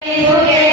可以留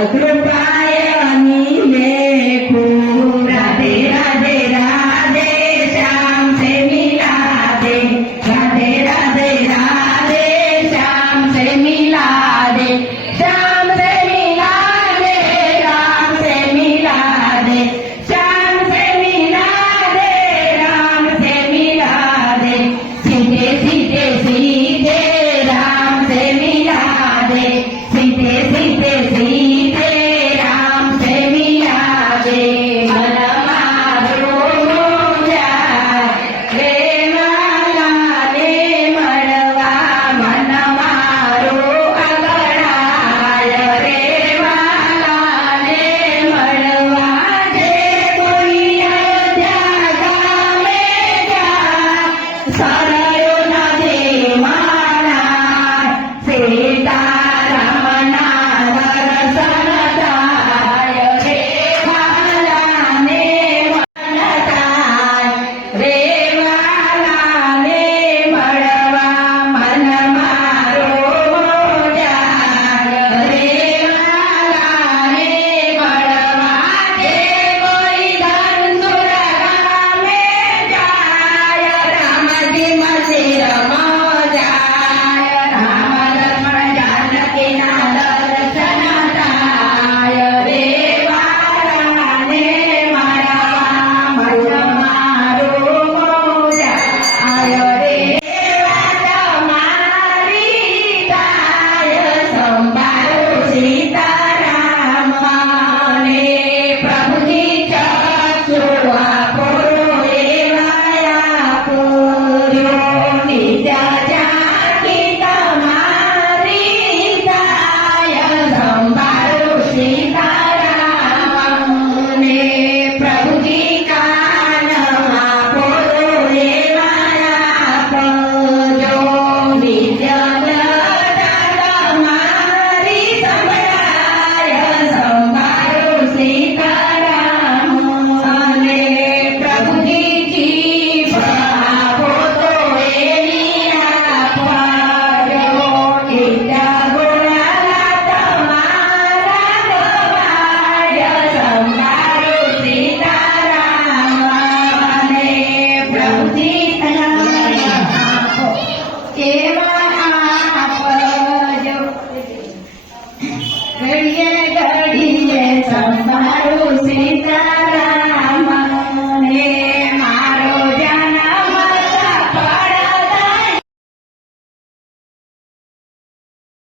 okay? 你家的家。ಗೆಳೆಯ ಗಡಿಯ ಸಂಸಾರು